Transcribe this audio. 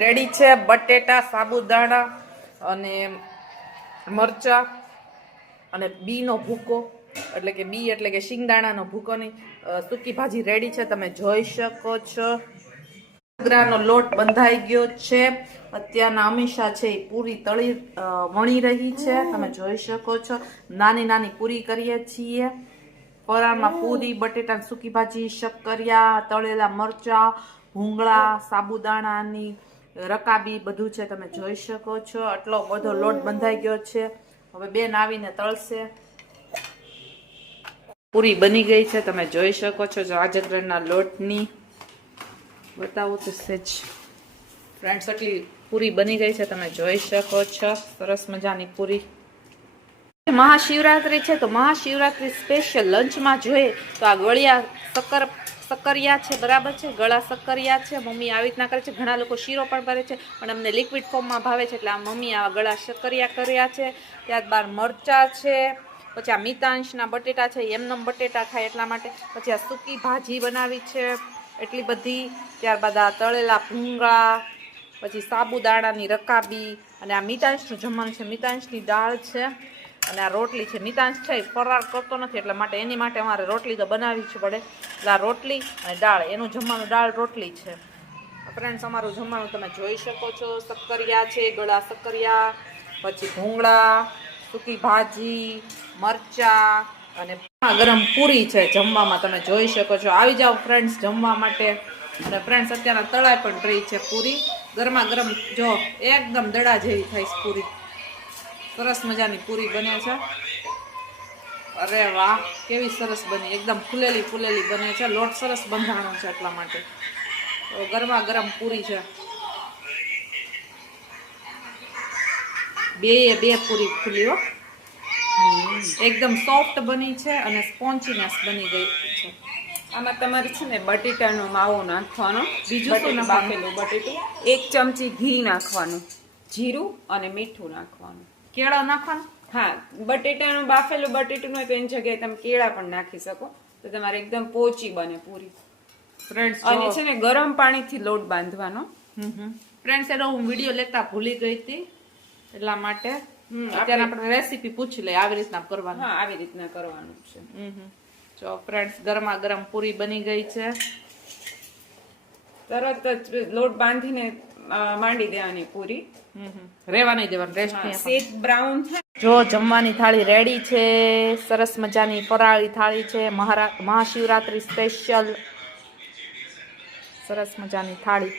Ready છે બટેટા, સાબુદાણા અને મરચા અને બીનો ભૂકો એટલે કે શિંગદાણાનો ભૂકોની સૂકી ભાજી રેડી છે. તમે જોઈ શકો છો. બાજરાનો લોટ બંધાઈ ગયો છે. અત્યારના અમીષા છે એ પૂરી તળી વણી રહી છે. તમે જોઈ શકો છો. નાની નાની પૂરી કરીએ છીએ. ફરાળમાં પૂરી, બટેટાની સૂકી ભાજી, શક્કરિયા, તળેલા મરચા, ભૂંગળા, સાબુદાણાની રકાબી બધું છે. તમે જોઈ શકો છો. આટલો બધો લોટ બંધાઈ ગયો છે. હવે બેન આવીને તળશે. પૂરી બની ગઈ છે. તમે જોઈ શકો છો. રાજગરના લોટની બતાવું તો સેજ ફ્રેન્ડ્સ, એટલી પૂરી બની ગઈ છે. તમે જોઈ શકો છો. સરસ મજાની પૂરી. મહાશિવરાત્રી છે તો મહાશિવરાત્રી સ્પેશિયલ લંચમાં જોઈએ તો આ ગળિયા સક્કરિયા છે, બરાબર છે. ગળા સક્કરિયા છે. મમ્મી આવી રીતના કરે છે. ઘણા લોકો શીરો પણ કરે છે, પણ અમને લિક્વિડ ફોર્મમાં ભાવે છે એટલે આ મમ્મી આ ગળા સક્કરિયા કર્યા છે. ત્યારબાદ મરચા છે. પછી આ મિતાંશના બટેટા છે, એમનેમ બટેટા ખાય એટલા માટે. પછી આ સૂકી ભાજી બનાવી છે એટલી બધી. ત્યારબાદ આ તળેલા ભૂંગળા, પછી સાબુદાણાની રકાબી અને આ મિતાંશનું જમવાનું છે. મિતાંશની દાળ છે અને આ રોટલી છે. મિતાંશ છે ફરાર કરતો નથી એટલા માટે એની માટે અમારે રોટલી તો બનાવવી જ પડે. એટલે આ રોટલી અને દાળ, એનું જમવાનું દાળ રોટલી છે. ફ્રેન્ડ્સ, અમારું જમવાનું તમે જોઈ શકો છો. સક્કરિયા છે, ગળા સક્કરિયા, પછી ભૂંગળા, સૂકી ભાજી, મરચા અને ગરમ પૂરી છે જમવામાં. તમે જોઈ શકો છો. આવી જાઓ ફ્રેન્ડ્સ જમવા માટે. અને ફ્રેન્ડ્સ, અત્યારના તળાઈ પણ રહી છે પૂરી. ગરમા ગરમ જો એકદમ દડા જેવી થાય છે પૂરી. સરસ મજાની પૂરી બને છે. અરે વાહ, કેવી સરસ બની. એકદમ ફૂલેલી ફૂલેલી બને છે. લોટ સરસ બંધાણો છે એટલા માટે. તો ગરમા ગરમ પૂરી છે. બે પૂરી ફૂલી હો. એકદમ સોફ્ટ બની છે અને સ્પોન્ચીનેસ બની ગઈ છે. આમાં તમારે છે ને બટેટાનો માવો નાખવાનો. બીજું શું બાફેલું બટેટું, 1 ચમચી ઘી નાખવાનું, જીરું અને મીઠું નાખવાનું. કેળા નાખવાનું? હા, બટેટાનું બાફેલું બટેટું હોય તો એની જગ્યાએ તમે કેળા પણ નાખી શકો. તો તમારે એકદમ પોચી બને પૂરી. ફ્રેન્ડ્સ, અને છે ને ગરમ પાણીથી લોટ બાંધવાનો. ફ્રેન્ડ્સ, એનો હું વિડીયો લેતા ભૂલી ગઈ હતી એટલા માટે અત્યારે આપણે રેસીપી પૂછી લઈએ. આવી રીતના કરવાનું. હા, આવી રીતના કરવાનું છે. જો ફ્રેન્ડ્સ, ગરમા ગરમ પૂરી બની ગઈ છે. તરત જ લોટ બાંધીને માંડી દેવાની પૂરી. રેવા નહીં દેવાનું, રેસ્ટ. સેજ બ્રાઉન થાય. જો જમવાની થાળી રેડી છે. સરસ મજાની ફરાળી થાળી છે. મહાશિવરાત્રી સ્પેશિયલ સરસ મજાની થાળી.